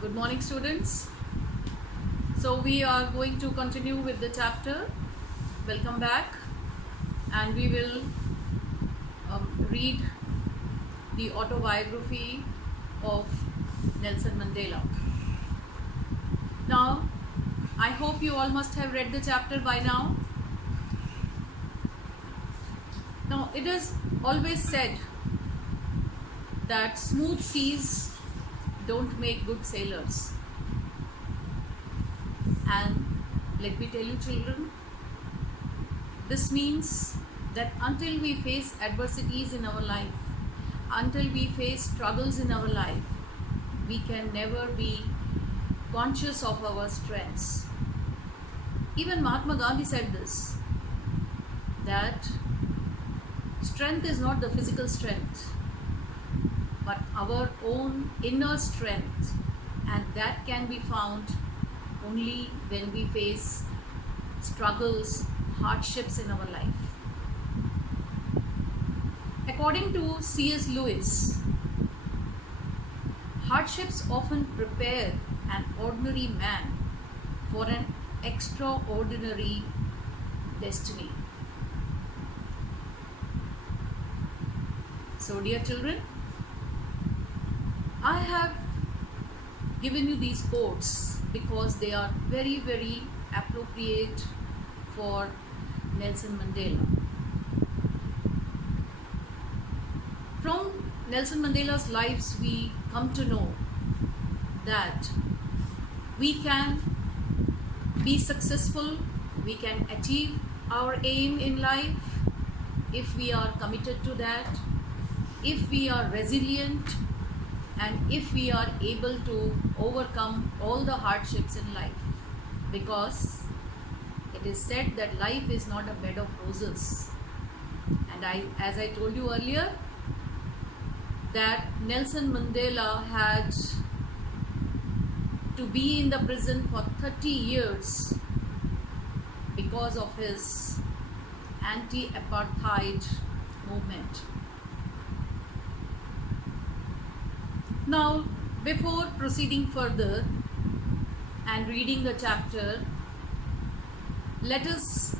Good morning, students. So we are going to continue with the chapter. Welcome back, and we will read the autobiography of Nelson Mandela. Now, I hope you all must have read the chapter by now. Now, it is always said that smooth seas don't make good sailors. And let me tell you, children, this means that until we face adversities in our life, until we face struggles in our life, we can never be conscious of our strengths. Even Mahatma Gandhi said this, that strength is not the physical strength, but our own inner strength, and that can be found only when we face struggles, hardships in our life. According to C.S. Lewis, hardships often prepare an ordinary man for an extraordinary destiny. So, dear children, I have given you these quotes because they are very, very appropriate for Nelson Mandela. From Nelson Mandela's lives, we come to know that we can be successful, we can achieve our aim in life if we are committed to that, if we are resilient, and if we are able to overcome all the hardships in life. Because it is said that life is not a bed of roses. And as I told you earlier, that Nelson Mandela had to be in the prison for 30 years because of his anti-apartheid movement. Now, before proceeding further and reading the chapter, let us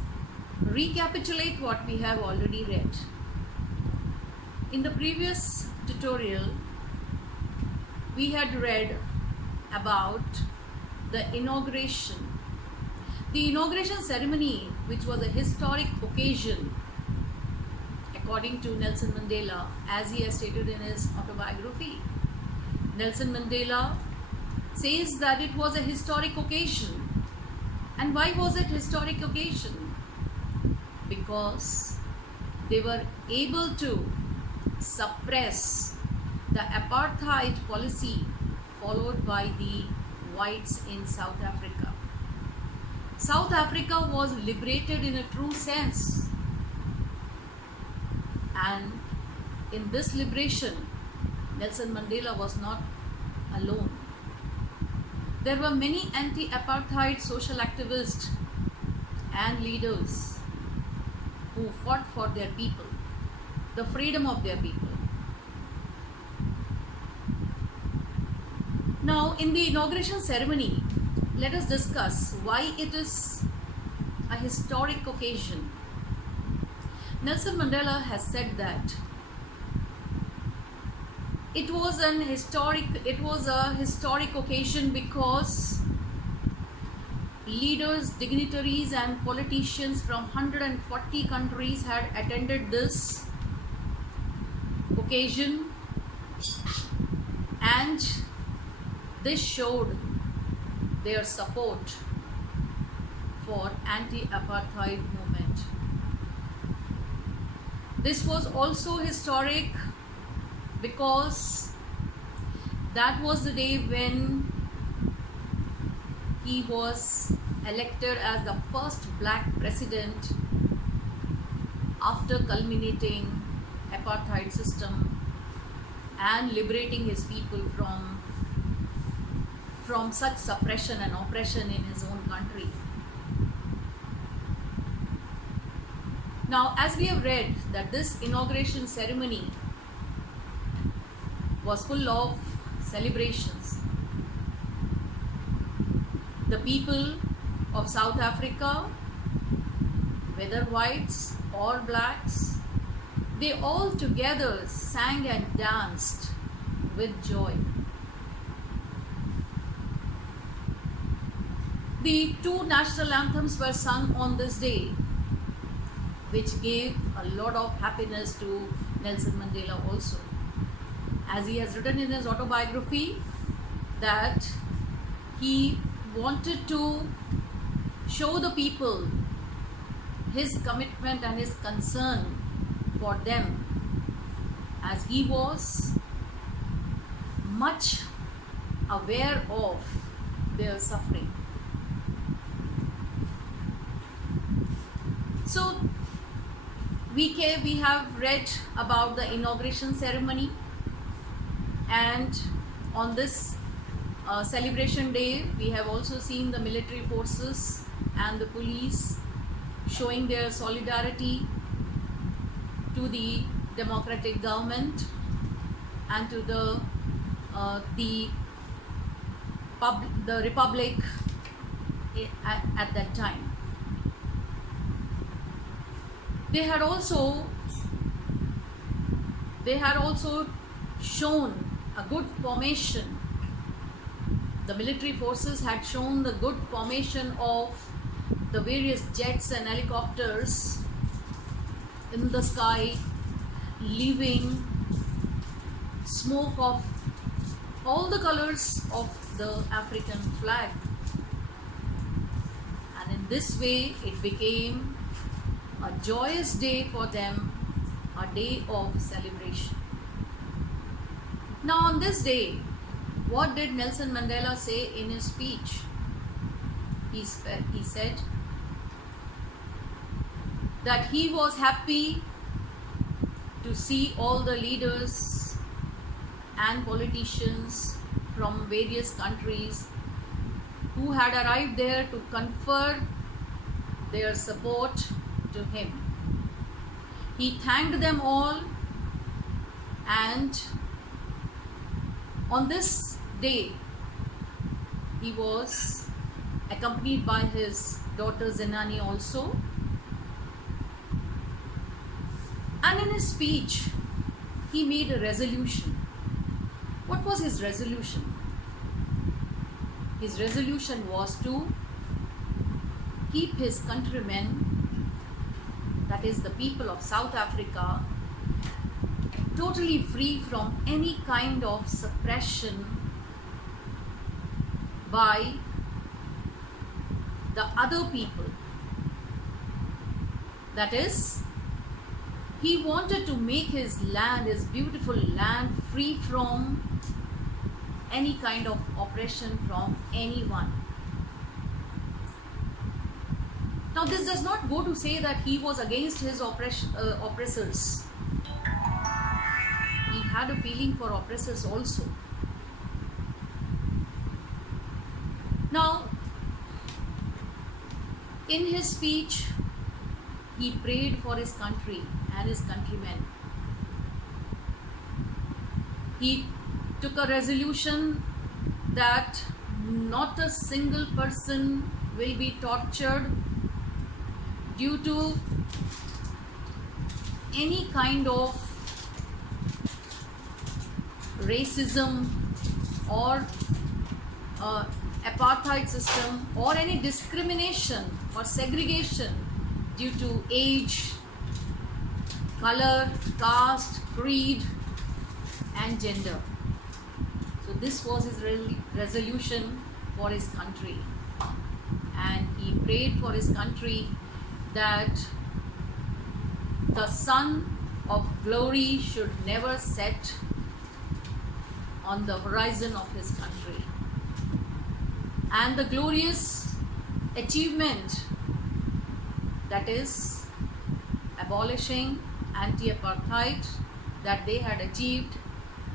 recapitulate what we have already read. In the previous tutorial, we had read about the inauguration. The inauguration ceremony, which was a historic occasion, according to Nelson Mandela, as he has stated in his autobiography. Nelson Mandela says that it was a historic occasion. And why was it historic occasion? Because they were able to suppress the apartheid policy followed by the whites in South Africa. South Africa was liberated in a true sense. And in this liberation, Nelson Mandela was not alone. There were many anti-apartheid social activists and leaders who fought for their people, the freedom of their people. Now, in the inauguration ceremony, let us discuss why it is a historic occasion. Nelson Mandela has said that it was a historic occasion because leaders, dignitaries and politicians from 140 countries had attended this occasion, and this showed their support for anti-apartheid movement. This was also historic because that was the day when he was elected as the first black president after culminating apartheid system and liberating his people from such suppression and oppression in his own country. Now, as we have read that this inauguration ceremony was full of celebrations. the people of South Africa, whether whites or blacks, they all together sang and danced with joy. The two national anthems were sung on this day, which gave a lot of happiness to Nelson Mandela also. As he has written in his autobiography that he wanted to show the people his commitment and his concern for them, as he was much aware of their suffering. So we have read about the inauguration ceremony, and on this celebration day we have also seen the military forces and the police showing their solidarity to the democratic government and to the republic at that time. They had also shown a good formation. The military forces had shown the good formation of the various jets and helicopters in the sky, leaving smoke of all the colors of the African flag. And in this way it became a joyous day for them, a day of celebration. Now on this day, what did Nelson Mandela say in his speech? He said that he was happy to see all the leaders and politicians from various countries who had arrived there to confer their support to him. He thanked them all, and on this day he was accompanied by his daughter Zenani also. And in his speech he made a resolution. What was his resolution? His resolution was to keep his countrymen, that is the people of South Africa, totally free from any kind of suppression by the other people. That is, he wanted to make his land, his beautiful land, free from any kind of oppression from anyone. Now this does not go to say that he was against his oppressors. He had a feeling for oppressors also. Now, in his speech, he prayed for his country and his countrymen. He took a resolution that not a single person will be tortured due to any kind of racism or apartheid system or any discrimination or segregation due to age, color, caste, creed and gender. So this was his resolution for his country, and he prayed for his country that the sun of glory should never set on the horizon of his country, and the glorious achievement, that is abolishing anti-apartheid, that they had achieved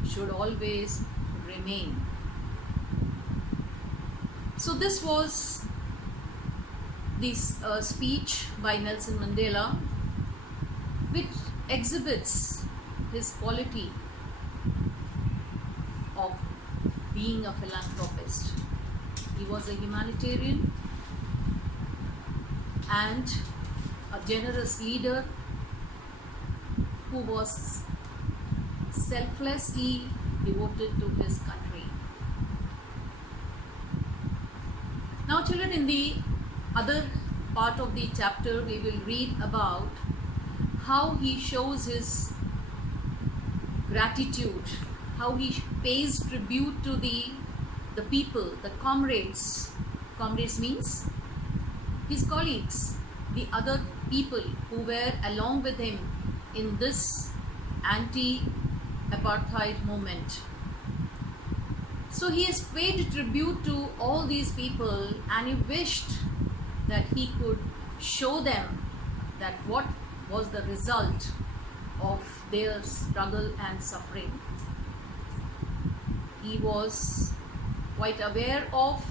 should always remain. So this was this speech by Nelson Mandela, which exhibits his quality of being a philanthropist. He was a humanitarian and a generous leader who was selflessly devoted to his country. Now, children, in the other part of the chapter, we will read about how he shows his gratitude, how he pays tribute to the people, the comrades. Comrades means his colleagues, the other people who were along with him in this anti-apartheid movement. So he has paid tribute to all these people, and he wished that he could show them that what was the result of their struggle and suffering. He was quite aware of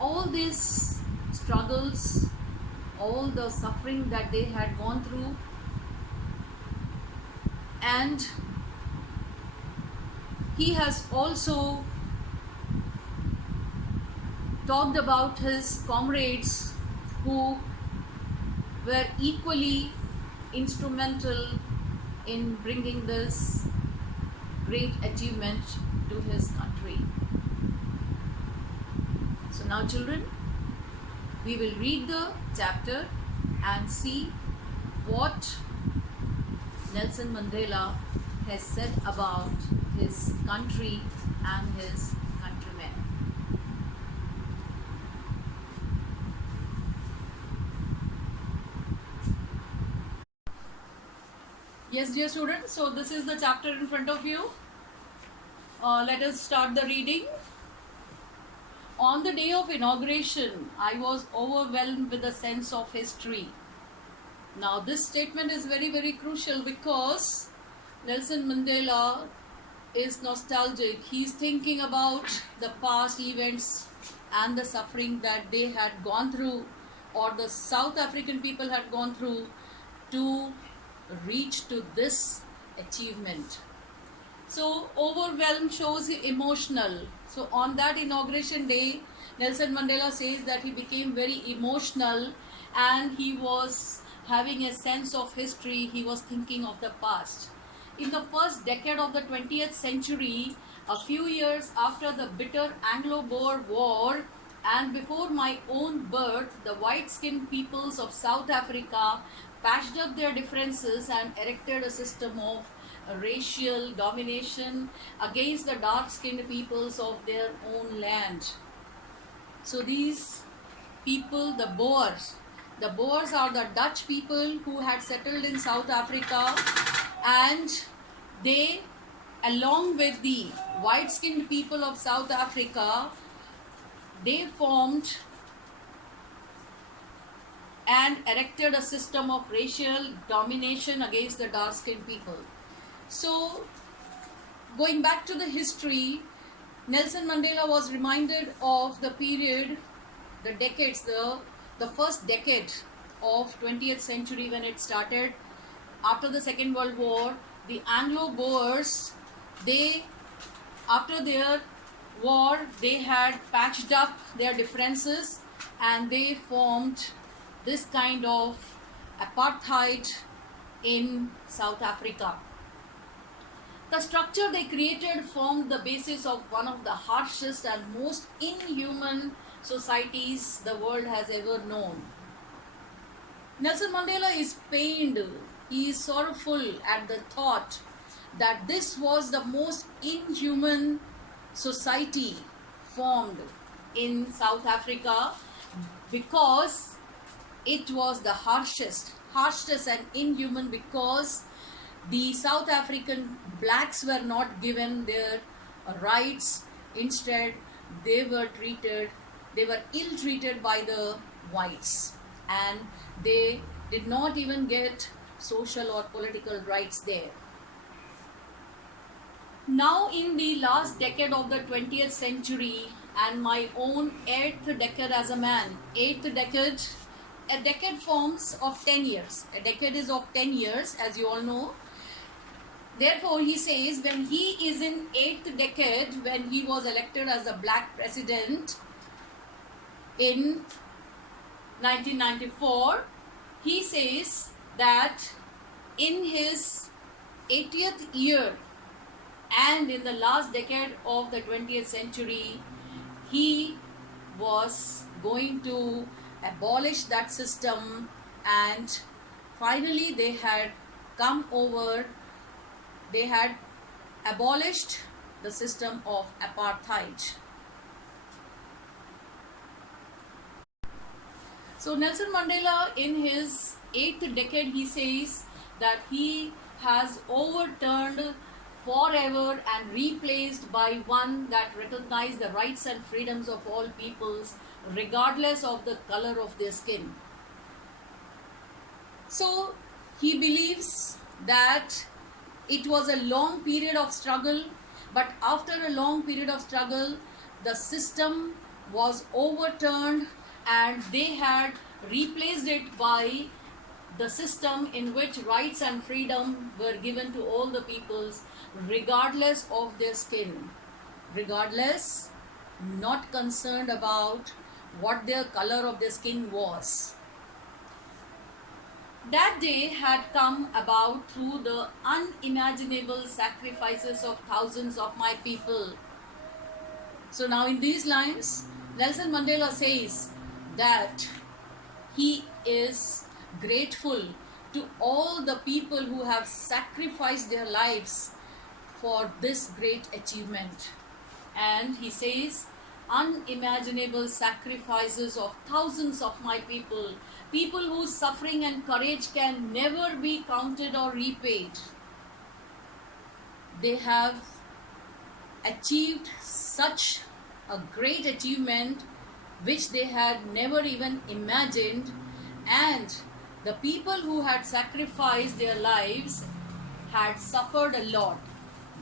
all these struggles, all the suffering that they had gone through, and he has also talked about his comrades who were equally instrumental in bringing this great achievement to his country. So now, children, we will read the chapter and see what Nelson Mandela has said about his country and his countrymen. Yes, dear students, so this is the chapter in front of you. Let us start the reading. On the day of inauguration, I was overwhelmed with a sense of history. Now, this statement is very, very crucial because Nelson Mandela is nostalgic. He is thinking about the past events and the suffering that they had gone through, or the South African people had gone through, to reach to this achievement. So overwhelmed shows emotional. So on that inauguration day, Nelson Mandela says that he became very emotional and he was having a sense of history. He was thinking of the past. In the first decade of the 20th century, a few years after the bitter Anglo-Boer War and before my own birth, the white-skinned peoples of South Africa patched up their differences and erected a system of racial domination against the dark-skinned peoples of their own land. So these people, the Boers are the Dutch people who had settled in South Africa, and they, along with the white-skinned people of South Africa, they formed and erected a system of racial domination against the dark-skinned people. So, going back to the history, Nelson Mandela was reminded of the period, the decades, the first decade of 20th century when it started. After the Second World War, the Anglo-Boers, after their war, they had patched up their differences and they formed this kind of apartheid in South Africa. The structure they created formed the basis of one of the harshest and most inhuman societies the world has ever known. Nelson Mandela is pained, he is sorrowful at the thought that this was the most inhuman society formed in South Africa because it was the harshest and inhuman, because the South African blacks were not given their rights. Instead, they were ill-treated by the whites, and they did not even get social or political rights there. Now, in the last decade of the 20th century and my own 8th decade as a man, a decade forms of 10 years. A decade is of 10 years, as you all know. Therefore, he says when he is in 8th decade, when he was elected as a black president in 1994, he says that in his 80th year and in the last decade of the 20th century, he was going to abolish that system, and finally they had come over, they had abolished the system of apartheid. So Nelson Mandela, in his 8th decade, he says that he has overturned forever and replaced by one that recognizes the rights and freedoms of all peoples, regardless of the color of their skin. So he believes that it was a long period of struggle, but after a long period of struggle, the system was overturned and they had replaced it by the system in which rights and freedom were given to all the peoples, regardless of their skin, regardless, not concerned about what their color of their skin was. That day had come about through the unimaginable sacrifices of thousands of my people. So now in these lines, Nelson Mandela says that he is grateful to all the people who have sacrificed their lives for this great achievement. And he says, unimaginable sacrifices of thousands of my people, people whose suffering and courage can never be counted or repaid. They have achieved such a great achievement which they had never even imagined, and the people who had sacrificed their lives had suffered a lot,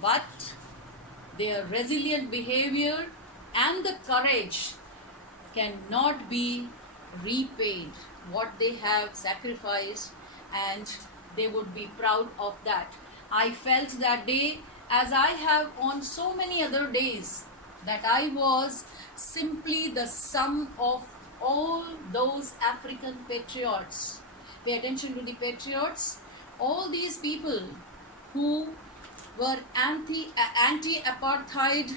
but their resilient behavior and the courage cannot be repaid what they have sacrificed, and they would be proud of that. I felt that day, as I have on so many other days, that I was simply the sum of all those African patriots. Pay attention to the patriots. All these people who were anti-apartheid,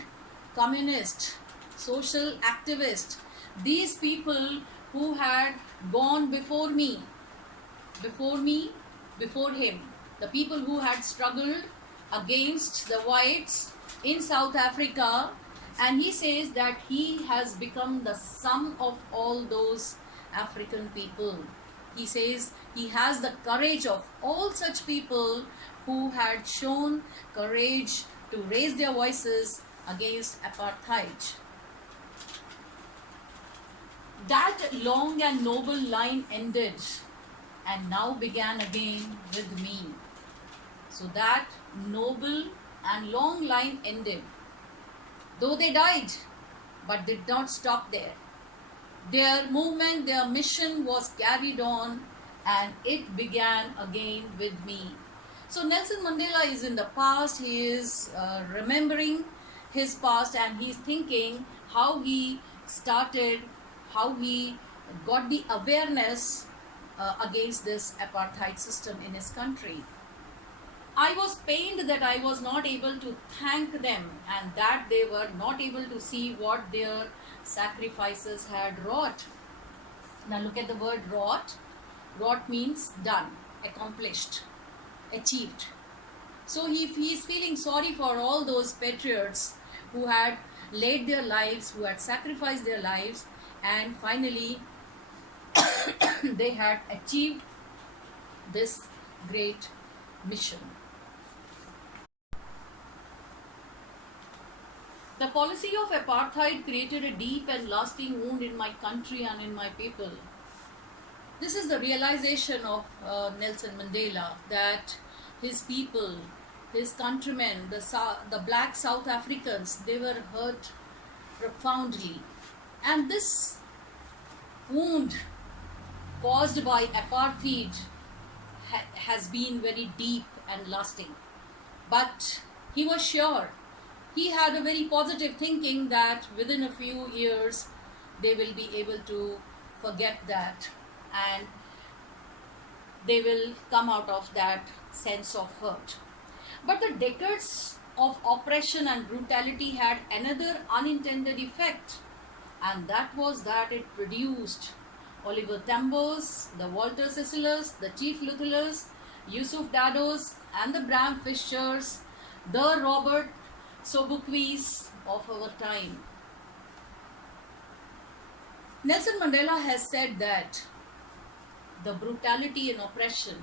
communist, social activist, these people who had gone before me, before him, the people who had struggled against the whites in South Africa, and he says that he has become the sum of all those African people. He says he has the courage of all such people who had shown courage to raise their voices against apartheid. That long and noble line ended and now began again with me. So that noble and long line ended. Though they died, but did not stop there. Their movement, their mission was carried on, and it began again with me. So Nelson Mandela is in the past. He is remembering his past, and he's thinking how he started, how he got the awareness against this apartheid system in his country. I was pained that I was not able to thank them and that they were not able to see what their sacrifices had wrought. Now look at the word wrought. Wrought means done, accomplished, achieved. So he is feeling sorry for all those patriots who had laid their lives, who had sacrificed their lives, and finally they had achieved this great mission. The policy of apartheid created a deep and lasting wound in my country and in my people. This is the realization of Nelson Mandela, that his people, his countrymen, the black South Africans, they were hurt profoundly. And this wound caused by apartheid has been very deep and lasting. But he was sure, he had a very positive thinking that within a few years they will be able to forget that, and they will come out of that sense of hurt. But the decades of oppression and brutality had another unintended effect, and that was that it produced Oliver Tambos, the Walter Cicillas, the Chief Lutherers, Yusuf Dados, and the Bram Fischers, the Robert Sobuquis of our time. Nelson Mandela has said that the brutality and oppression,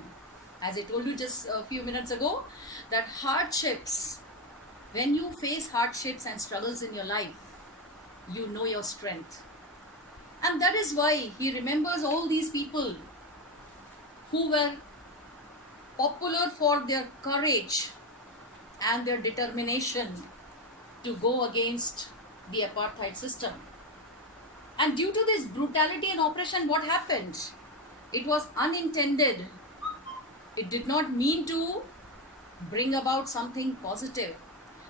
as I told you just a few minutes ago, that hardships, when you face hardships and struggles in your life, you know your strength. And that is why he remembers all these people who were popular for their courage and their determination to go against the apartheid system. And due to this brutality and oppression, what happened? It was unintended. It did not mean to bring about something positive.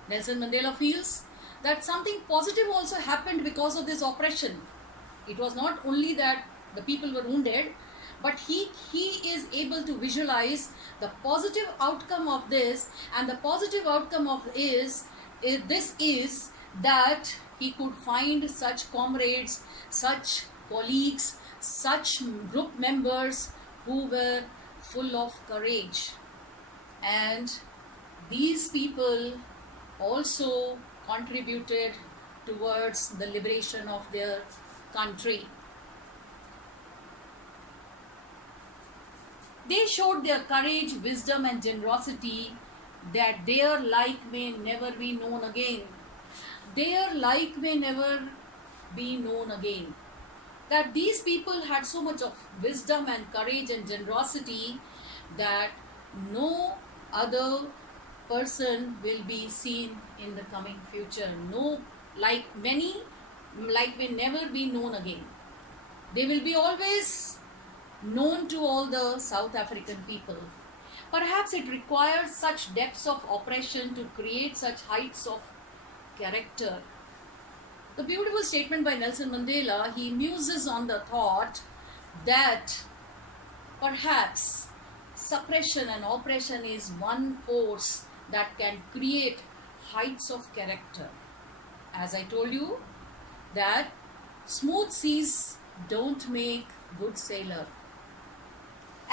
Nelson Mandela feels that something positive also happened because of this oppression. It was not only that the people were wounded, but he is able to visualize the positive outcome of this, and the positive outcome of this is that he could find such comrades, such colleagues, such group members who were full of courage. And these people also contributed towards the liberation of their country. They showed their courage, wisdom, and generosity that their like may never be known again. Their like may never be known again. That these people had so much of wisdom and courage and generosity that no other person will be seen in the coming future. No, like many, like may never be known again. They will be always known to all the South African people. Perhaps it requires such depths of oppression to create such heights of character. The beautiful statement by Nelson Mandela, he muses on the thought that perhaps suppression and oppression is one force that can create heights of character. As I told you, that smooth seas don't make good sailor.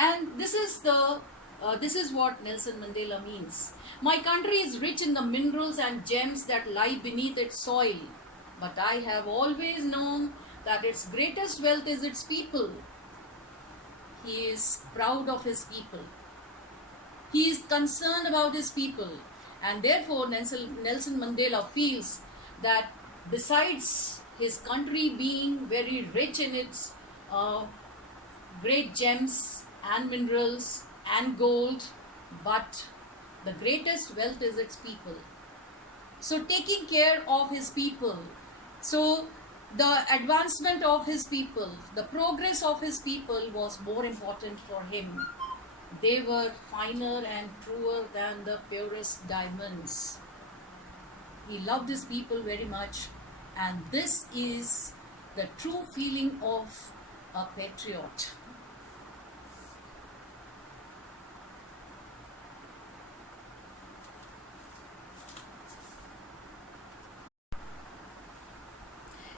And this is what Nelson Mandela means. My country is rich in the minerals and gems that lie beneath its soil, but I have always known that its greatest wealth is its people. He is proud of his people. He is concerned about his people, and therefore Nelson Mandela feels that besides his country being very rich in its great gems and minerals and gold, but the greatest wealth is its people. So taking care of his people, so the advancement of his people, the progress of his people was more important for him. They were finer and truer than the purest diamonds. He loved his people very much, and this is the true feeling of a patriot.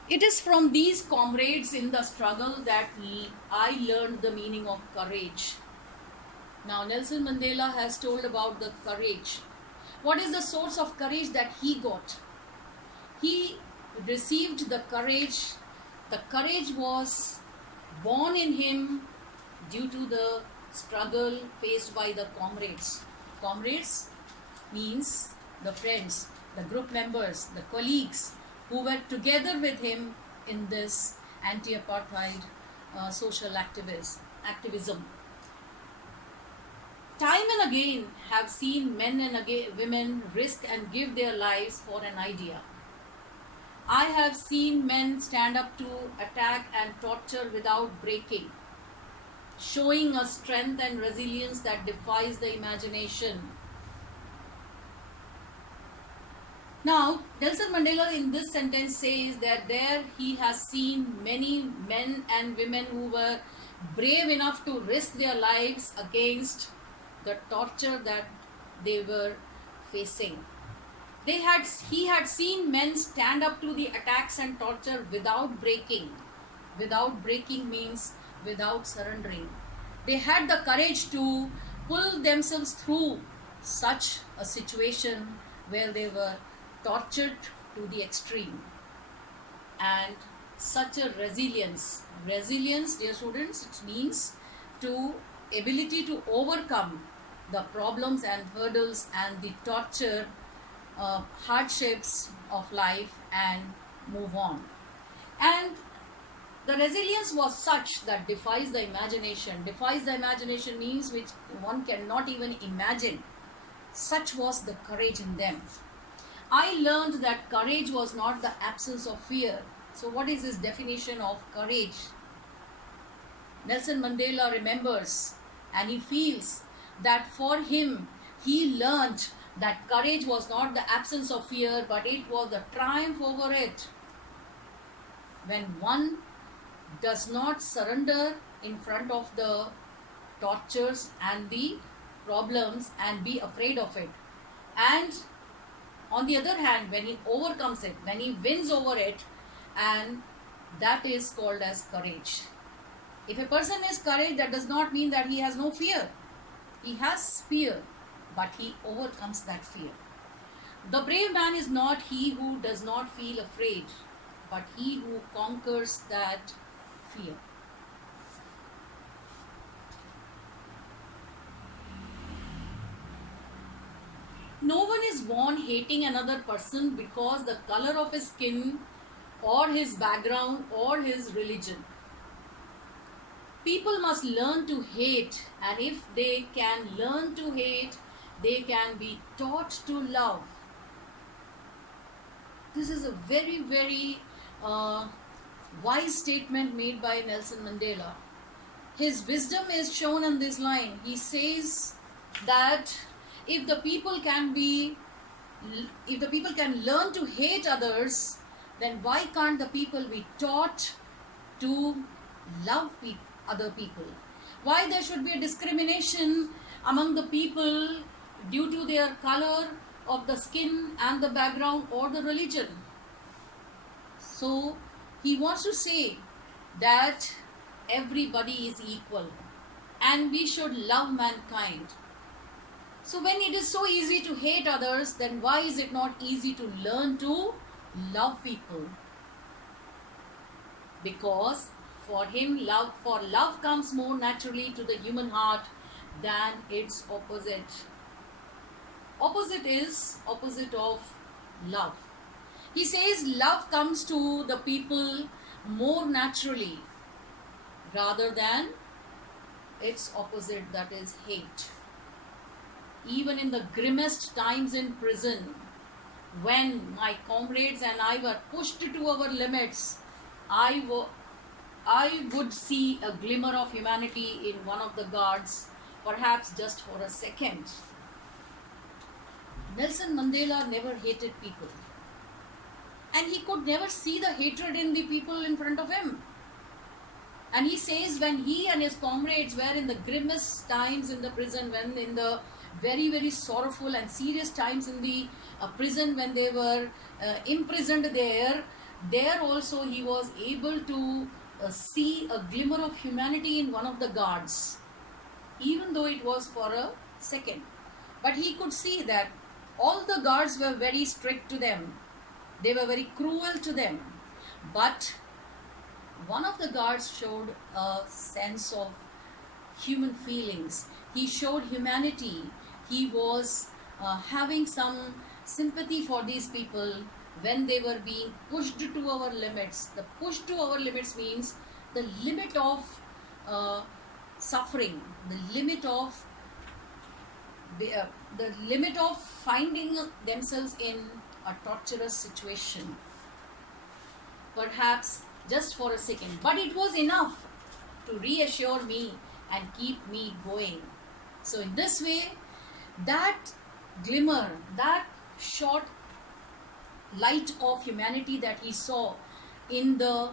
It is from these comrades in the struggle that I learned the meaning of courage. Now, Nelson Mandela has told about the courage. What is the source of courage that he got? He received the courage. The courage was born in him due to the struggle faced by the comrades. Comrades means the friends, the group members, the colleagues who were together with him in this anti-apartheid social activism. Time and again have seen men and women risk and give their lives for an idea. I have seen men stand up to attack and torture without breaking, showing a strength and resilience that defies the imagination. Now, Nelson Mandela in this sentence says that there he has seen many men and women who were brave enough to risk their lives against the torture that they were facing. He had seen men stand up to the attacks and torture without breaking. Without breaking means without surrendering. They had the courage to pull themselves through such a situation where they were tortured to the extreme. And such a resilience, dear students, it means to ability to overcome the problems and hurdles and the torture, hardships of life and move on. And the resilience was such that defies the imagination. Defies the imagination means which one cannot even imagine. Such was the courage in them. I learned that courage was not the absence of fear. So what is his definition of courage? Nelson Mandela remembers and he feels that for him, he learned that courage was not the absence of fear, but it was the triumph over it. When one does not surrender in front of the tortures and the problems and be afraid of it. And on the other hand, when he overcomes it, when he wins over it, and that is called as courage. If a person is courage, that does not mean that he has no fear. He has fear, but he overcomes that fear. The brave man is not he who does not feel afraid, but he who conquers that fear. No one is born hating another person because the color of his skin or his background or his religion. People must learn to hate, and if they can learn to hate, they can be taught to love. This is a very, very wise statement made by Nelson Mandela. His wisdom is shown in this line. He says that if the people can learn to hate others, then why can't the people be taught to love other people? Why there should be a discrimination among the people due to their color of the skin and the background or the religion? So he wants to say that everybody is equal and we should love mankind. So when it is so easy to hate others, then why is it not easy to learn to love people? Because for him, love comes more naturally to the human heart than its opposite. Opposite is opposite of love. He says love comes to the people more naturally rather than its opposite, that is hate. Even in the grimmest times in prison, when my comrades and I were pushed to our limits, I would see a glimmer of humanity in one of the guards, perhaps just for a second. Nelson Mandela never hated people. And he could never see the hatred in the people in front of him. And he says when he and his comrades were in the grimmest times in the prison, when in the very, very sorrowful and serious times in the prison, when they were imprisoned there also he was able to see a glimmer of humanity in one of the guards, even though it was for a second. But he could see that all the guards were very strict to them. They were very cruel to them. But one of the guards showed a sense of human feelings. He showed humanity. He was having some sympathy for these people when they were being pushed to our limits. The push to our limits means the limit of suffering, the limit of finding themselves in a torturous situation, perhaps just for a second, but it was enough to reassure me and keep me going. So in this way, that glimmer, that short light of humanity that he saw in the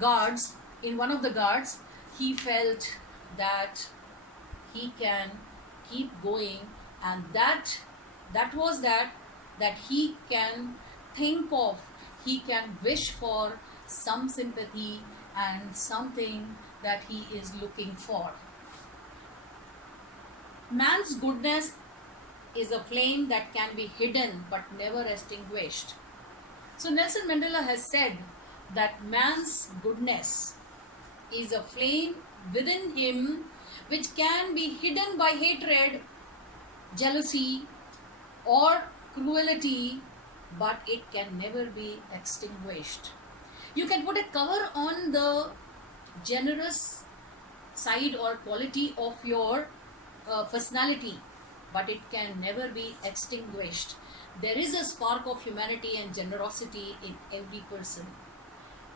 guards, in one of the guards, he felt that he can keep going, and that was that he can think of, he can wish for some sympathy and something that he is looking for. Man's goodness is a flame that can be hidden but never extinguished. So Nelson Mandela has said that man's goodness is a flame within him which can be hidden by hatred, jealousy, or cruelty, but it can never be extinguished. You can put a cover on the generous side or quality of your personality, but it can never be extinguished. There is a spark of humanity and generosity in every person.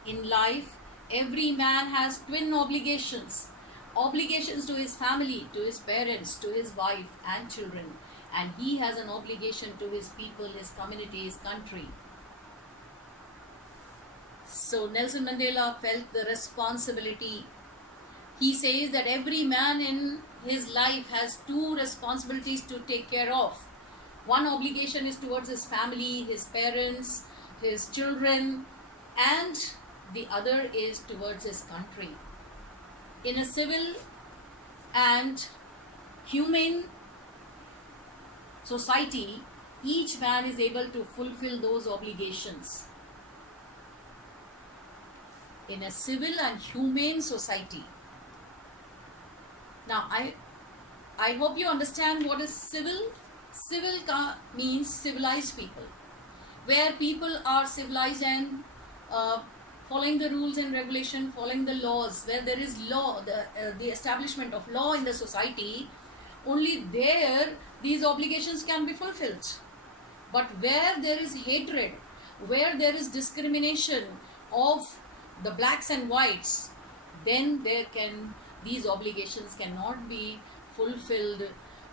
In life, every man has twin obligations to his family, to his parents, to his wife and children, and he has an obligation to his people, his community, his country. So Nelson Mandela felt the responsibility. He says that every man in his life has two responsibilities to take care of. One obligation is towards his family, his parents, his children, and the other is towards his country. In a civil and humane society, each man is able to fulfill those obligations. In a civil and humane society. Now, I hope you understand what is civil. Civil means civilized people, where people are civilized and following the rules and regulation, following the laws, where there is law, the establishment of law in the society. Only there these obligations can be fulfilled. But where there is hatred, where there is discrimination of the blacks and whites, then these obligations cannot be fulfilled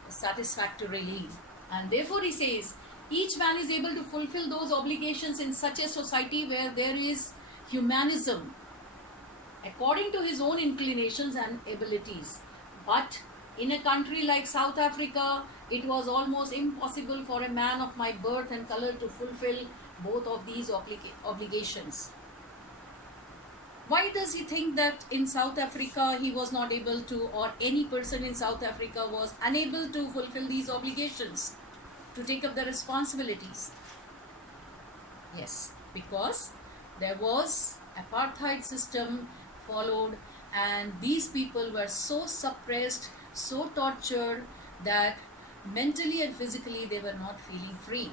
satisfactorily. And therefore he says each man is able to fulfill those obligations in such a society where there is humanism according to his own inclinations and abilities. But in a country like South Africa, it was almost impossible for a man of my birth and color to fulfill both of these obligations. Why does he think that in South Africa he was not able to, or any person in South Africa was unable to fulfill these obligations, to take up the responsibilities? Yes, because there was apartheid system followed, and these people were so suppressed, so tortured, that mentally and physically they were not feeling free.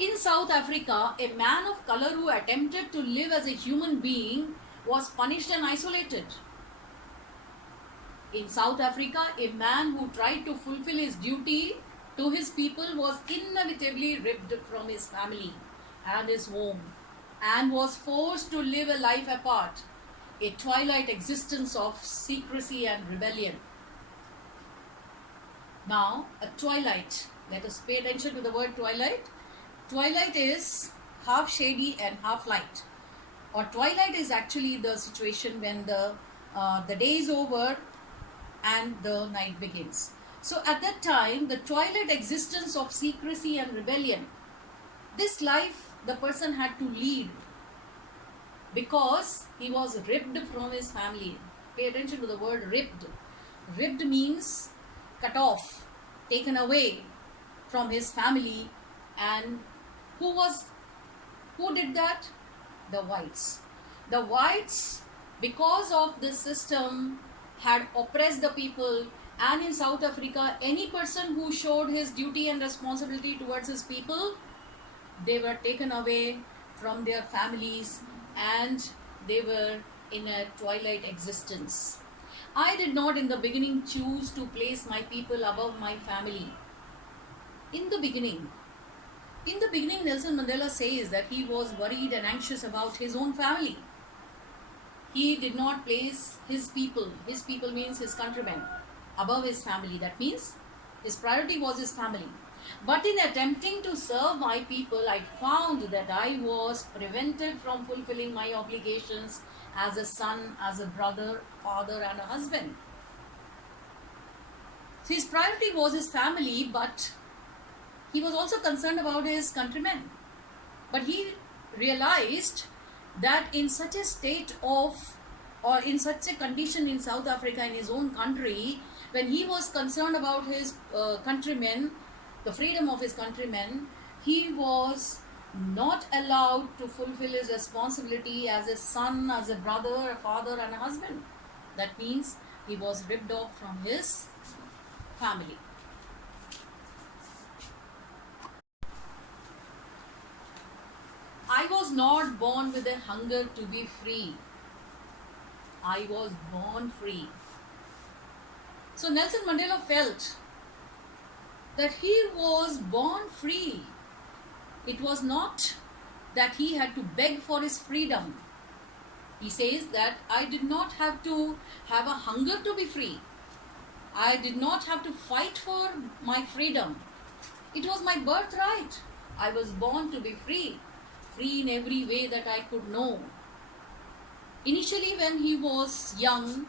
In South Africa, a man of color who attempted to live as a human being was punished and isolated. In South Africa, a man who tried to fulfill his duty to his people was inevitably ripped from his family and his home and was forced to live a life apart, a twilight existence of secrecy and rebellion. Now, a twilight. Let us pay attention to the word twilight. Twilight is half shady and half light. Or twilight is actually the situation when the day is over and the night begins. So at that time, the twilight existence of secrecy and rebellion, this life the person had to lead because he was ripped from his family. Pay attention to the word ripped. Ripped means cut off, taken away from his family. And who did that? The whites. The whites, because of this system, had oppressed the people. And in South Africa, any person who showed his duty and responsibility towards his people, they were taken away from their families and they were in a twilight existence. I did not in the beginning choose to place my people above my family. In the beginning, Nelson Mandela says that he was worried and anxious about his own family. He did not place his people means his countrymen, above his family. That means his priority was his family. But in attempting to serve my people, I found that I was prevented from fulfilling my obligations as a son, as a brother, father, and a husband. So his priority was his family, but he was also concerned about his countrymen. But he realized that in such a state of, or in such a condition in South Africa, in his own country, when he was concerned about his countrymen, the freedom of his countrymen, he was not allowed to fulfill his responsibility as a son, as a brother, a father, and a husband. That means he was ripped off from his family. I was not born with a hunger to be free. I was born free. So Nelson Mandela felt that he was born free. It was not that he had to beg for his freedom. He says that I did not have to have a hunger to be free. I did not have to fight for my freedom. It was my birthright. I was born to be free, free in every way that I could know. Initially, when he was young,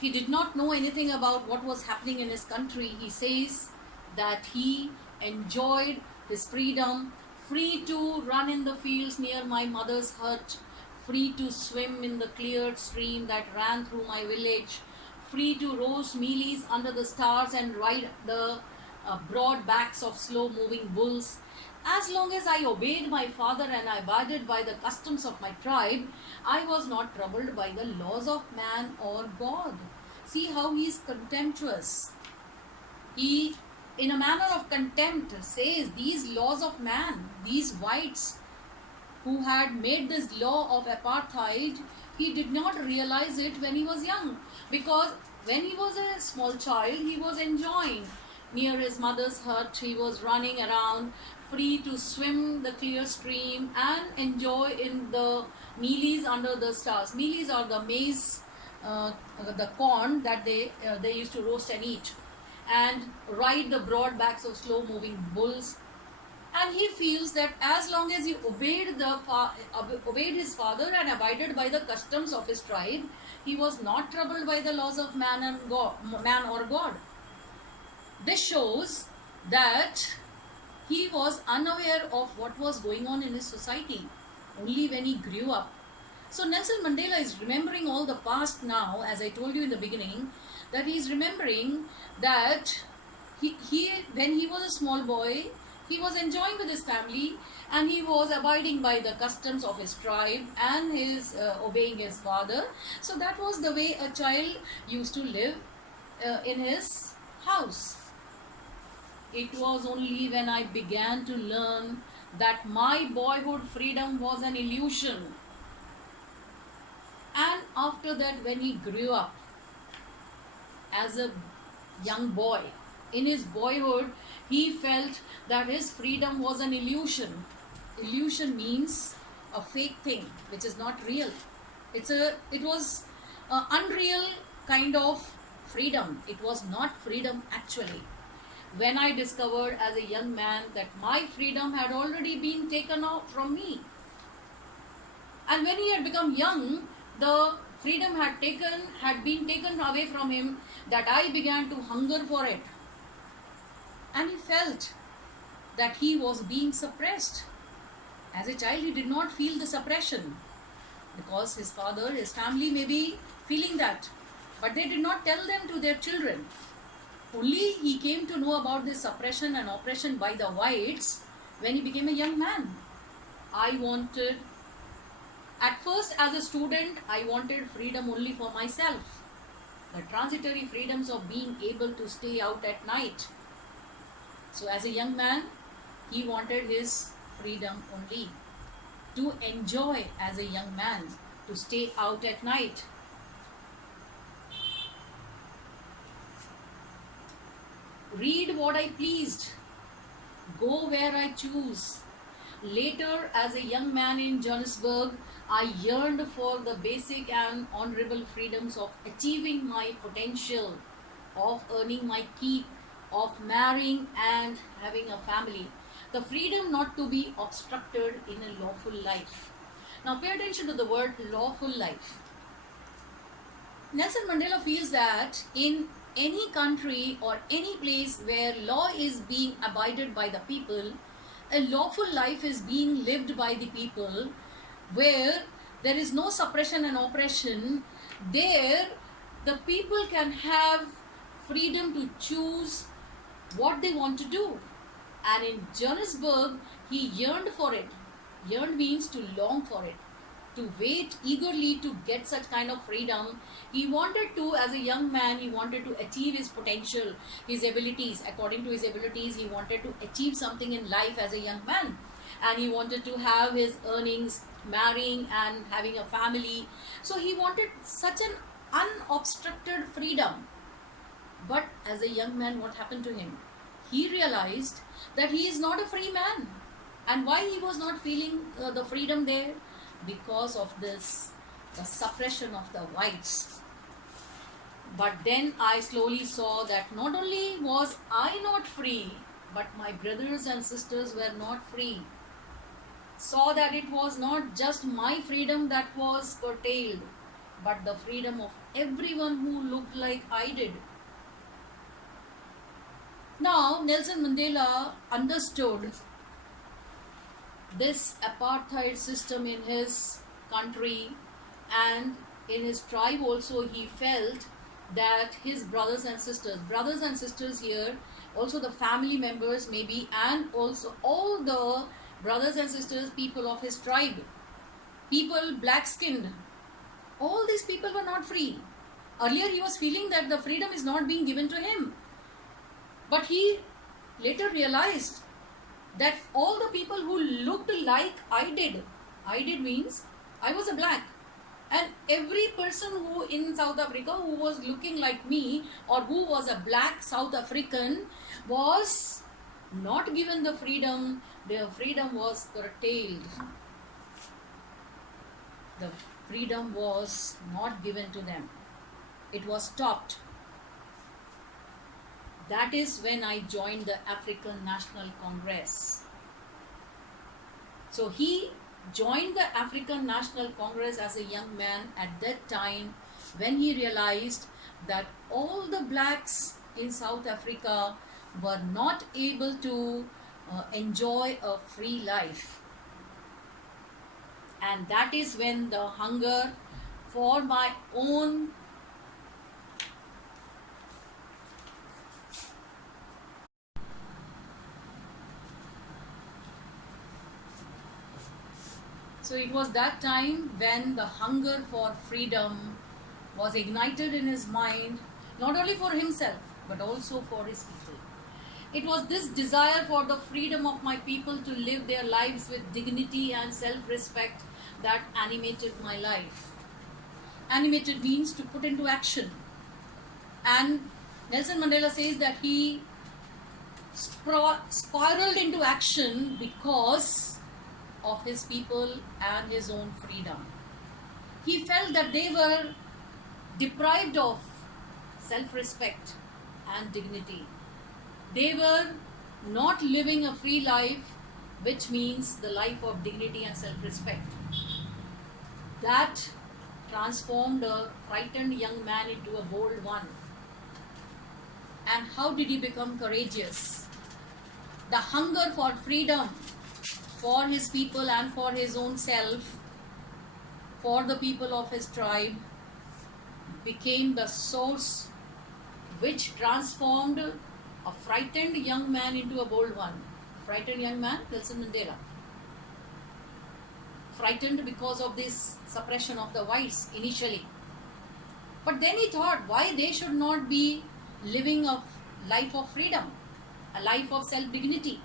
he did not know anything about what was happening in his country. He says that he enjoyed his freedom, free to run in the fields near my mother's hut, free to swim in the cleared stream that ran through my village, free to roast mealies under the stars and ride the broad backs of slow-moving bulls. As long as I obeyed my father and I abided by the customs of my tribe, I was not troubled by the laws of man or God. See how he is contemptuous. He, in a manner of contempt, says these laws of man, these whites who had made this law of apartheid, he did not realize it when he was young. Because when he was a small child, he was enjoying near his mother's hut. He was running around, free to swim the clear stream and enjoy in the mealies under the stars. Mealies are the maize, the corn that they used to roast and eat, and ride the broad backs of slow moving bulls. And he feels that as long as he obeyed his father and abided by the customs of his tribe, he was not troubled by the laws of man or God. This shows that he was unaware of what was going on in his society only when he grew up. So Nelson Mandela is remembering all the past now, as I told you in the beginning, that he is remembering that he when he was a small boy, he was enjoying with his family and he was abiding by the customs of his tribe and his obeying his father. So that was the way a child used to live in his house. It was only when I began to learn that my boyhood freedom was an illusion. And after that, when he grew up as a young boy, in his boyhood, he felt that his freedom was an illusion. Illusion means a fake thing, which is not real. It was an unreal kind of freedom. It was not freedom actually. When I discovered as a young man that my freedom had already been taken off from me. And when he had become young, the freedom had been taken away from him, that I began to hunger for it. And he felt that he was being suppressed. As a child, he did not feel the suppression because his father, his family may be feeling that, but they did not tell them to their children. Only he came to know about this suppression and oppression by the whites when he became a young man. At first as a student, I wanted freedom only for myself. The transitory freedoms of being able to stay out at night. So as a young man, he wanted his freedom only. To enjoy as a young man, to stay out at night. Read what I pleased, go where I choose. Later, as a young man in Johannesburg, I yearned for the basic and honorable freedoms of achieving my potential, of earning my keep, of marrying and having a family, the freedom not to be obstructed in a lawful life. Now pay attention to the word lawful life. Nelson Mandela feels that in any country or any place where law is being abided by the people, a lawful life is being lived by the people, where there is no suppression and oppression, there the people can have freedom to choose what they want to do. And in Johannesburg, he yearned for it. Yearned means to long for it, to wait eagerly to get such kind of freedom. He wanted to, as a young man, he wanted to achieve his potential, his abilities. According to his abilities, he wanted to achieve something in life as a young man. And he wanted to have his earnings, marrying and having a family. So he wanted such an unobstructed freedom. But as a young man, what happened to him? He realized that he is not a free man. And why he was not feeling the freedom there? Because of this, the suppression of the whites. But then I slowly saw that not only was I not free, but my brothers and sisters were not free. Saw that it was not just my freedom that was curtailed, but the freedom of everyone who looked like I did. Now, Nelson Mandela understood this apartheid system in his country, and in his tribe also. He felt that his brothers and sisters here, also the family members maybe, and also all the brothers and sisters, people of his tribe, people black skinned, all these people were not free. Earlier he was feeling that the freedom is not being given to him, but he later realized that all the people who looked like I did means I was a black, and every person who in South Africa who was looking like me or who was a black South African was not given the freedom. Their freedom was curtailed. The freedom was not given to them. It was stopped. That is when I joined the African National Congress. So he joined the African National Congress as a young man at that time, when he realized that all the blacks in South Africa were not able to enjoy a free life. And that is when the hunger for my own So it was that time when the hunger for freedom was ignited in his mind, not only for himself, but also for his people. It was this desire for the freedom of my people to live their lives with dignity and self-respect that animated my life. Animated means to put into action. And Nelson Mandela says that he spiraled into action because of his people and his own freedom. He felt that they were deprived of self-respect and dignity. They were not living a free life, which means the life of dignity and self-respect. That transformed a frightened young man into a bold one. And how did he become courageous? The hunger for freedom for his people and for his own self, for the people of his tribe, became the source which transformed a frightened young man into a bold one. Frightened young man, Nelson Mandela. Frightened because of this suppression of the whites initially. But then he thought, why they should not be living a life of freedom, a life of self-dignity.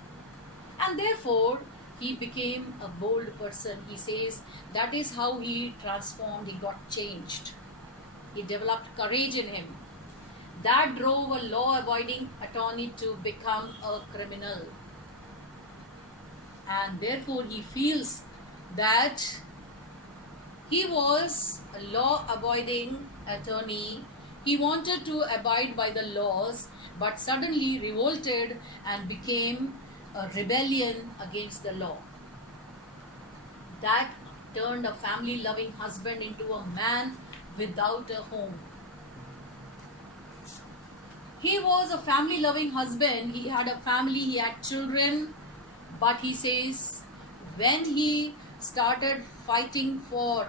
And therefore, he became a bold person. He says that is how he transformed, he got changed. He developed courage in him. That drove a law-abiding attorney to become a criminal. And therefore he feels that he was a law-abiding attorney. He wanted to abide by the laws, but suddenly revolted and became a rebellion against the law. That turned a family loving husband into a man without a home. He was a family loving husband, he had a family, he had children, but he says when he started fighting for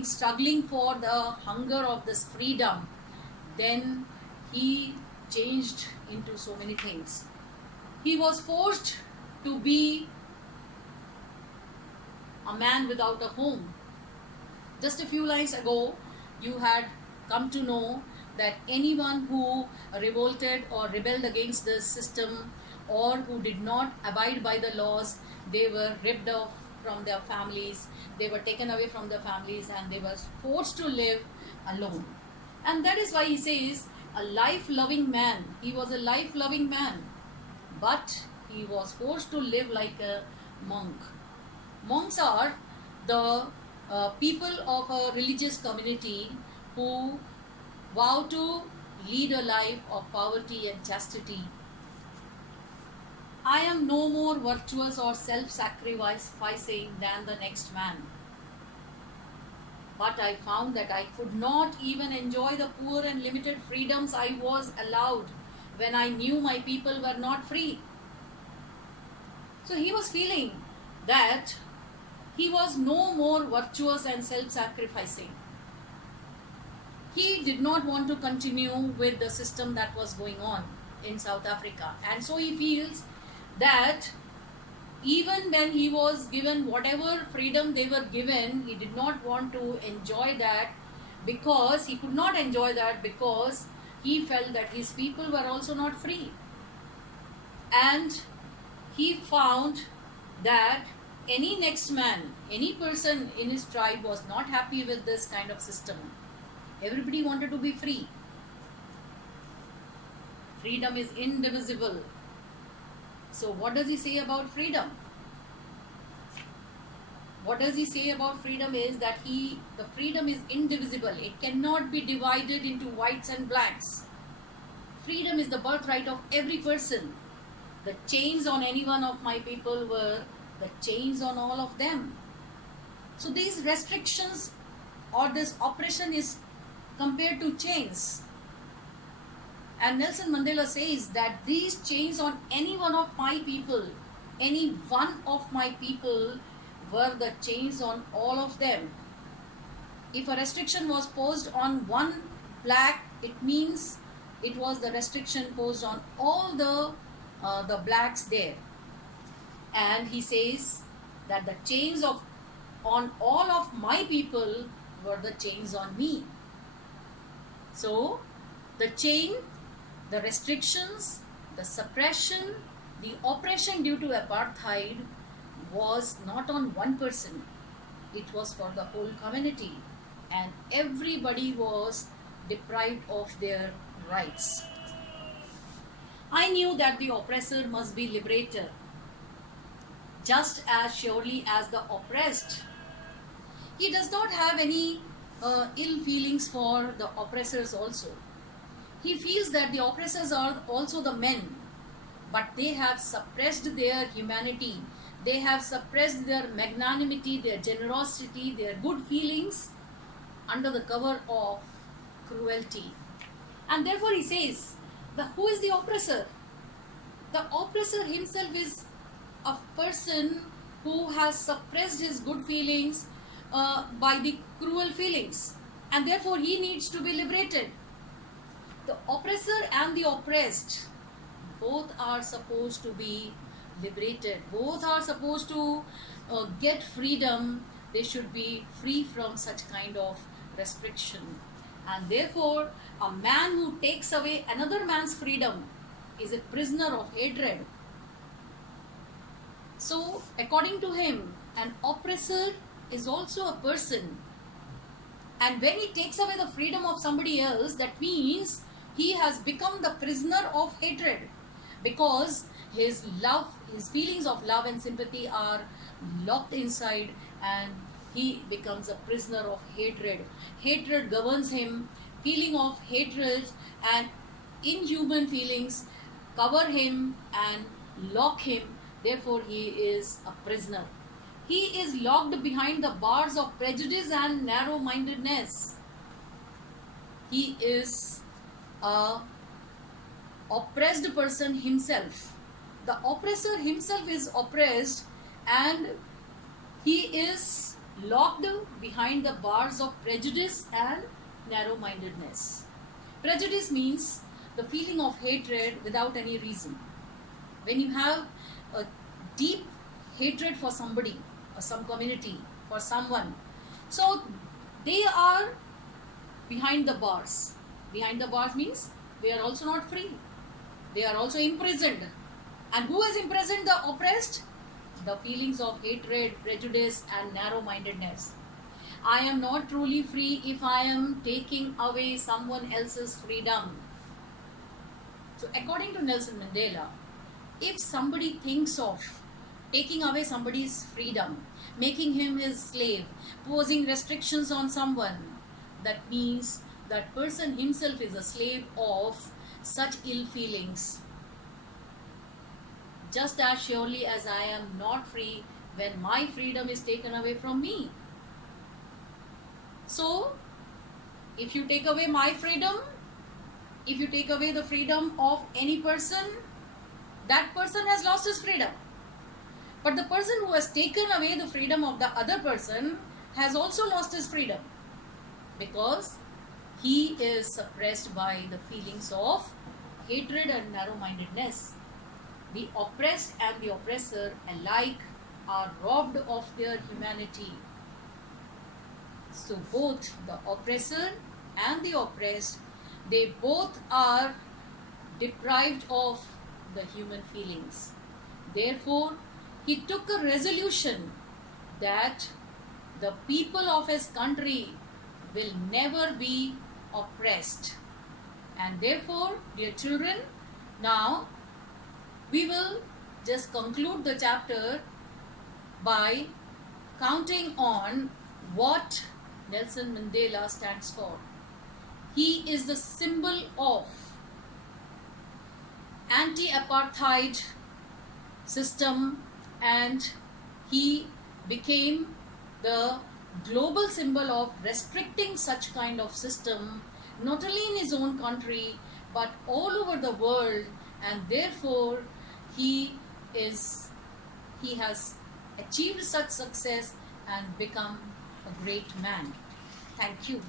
struggling for the hunger of this freedom, then he changed into so many things. He was forced to be a man without a home. Just a few lines ago, you had come to know that anyone who revolted or rebelled against the system or who did not abide by the laws, they were ripped off from their families, they were taken away from their families, and they were forced to live alone. And that is why he says, a life-loving man. He was a life-loving man, but he was forced to live like a monk. Monks are the people of a religious community who vow to lead a life of poverty and chastity. I am no more virtuous or self-sacrificing than the next man. But I found that I could not even enjoy the poor and limited freedoms I was allowed when I knew my people were not free. So he was feeling that he was no more virtuous and self-sacrificing. He did not want to continue with the system that was going on in South Africa. And so he feels that even when he was given whatever freedom they were given, he did not want to enjoy that, because he could not enjoy that because he felt that his people were also not free. And he found that any next man, any person in his tribe was not happy with this kind of system. Everybody wanted to be free. Freedom is indivisible. So what does he say about freedom? What does he say about freedom is that the freedom is indivisible. It cannot be divided into whites and blacks. Freedom is the birthright of every person. The chains on any one of my people were the chains on all of them. So these restrictions or this oppression is compared to chains. And Nelson Mandela says that these chains on any one of my people, any one of my people, were the chains on all of them. If a restriction was posed on one black, it means it was the restriction posed on all the blacks there. And he says that the chains on all of my people were the chains on me. So the chain, the restrictions, the suppression, the oppression due to apartheid was not on one person. It was for the whole community, and everybody was deprived of their rights. I knew that the oppressor must be liberated just as surely as the oppressed. He does not have any ill feelings for the oppressors also. He feels that the oppressors are also the men, but they have suppressed their humanity. They have suppressed their magnanimity, their generosity, their good feelings under the cover of cruelty. And therefore he says, who is the oppressor? The oppressor himself is a person who has suppressed his good feelings by the cruel feelings, and therefore he needs to be liberated. The oppressor and the oppressed, both are supposed to be liberated. Both are supposed to get freedom. They should be free from such kind of restriction. And therefore, a man who takes away another man's freedom is a prisoner of hatred. So, according to him, an oppressor is also a person. And when he takes away the freedom of somebody else, that means he has become the prisoner of hatred, because his feelings of love and sympathy are locked inside, and he becomes a prisoner of hatred. Hatred governs him, feeling of hatred and inhuman feelings cover him and lock him. Therefore, he is a prisoner. He is locked behind the bars of prejudice and narrow mindedness. He is a oppressed person himself. The oppressor himself is oppressed and he is locked behind the bars of prejudice and narrow mindedness. Prejudice means the feeling of hatred without any reason. When you have a deep hatred for somebody or some community, for someone, so they are behind the bars. Behind the bars means they are also not free. They are also imprisoned. And who has imprisoned the oppressed? The feelings of hatred, prejudice, and narrow mindedness. I am not truly free if I am taking away someone else's freedom. So, according to Nelson Mandela, if somebody thinks of taking away somebody's freedom, making him his slave, posing restrictions on someone, that means that person himself is a slave of such ill feelings. Just as surely as I am not free when my freedom is taken away from me. So, if you take away my freedom, if you take away the freedom of any person, that person has lost his freedom. But the person who has taken away the freedom of the other person has also lost his freedom, because he is suppressed by the feelings of hatred and narrow-mindedness. The oppressed and the oppressor alike are robbed of their humanity. So both the oppressor and the oppressed, they both are deprived of the human feelings. Therefore, he took a resolution that the people of his country will never be oppressed. And therefore, dear children, now we will just conclude the chapter by counting on what Nelson Mandela stands for. He is the symbol of anti-apartheid system, and he became the global symbol of restricting such kind of system, not only in his own country but all over the world. And therefore he has achieved such success and become a great man. Thank you.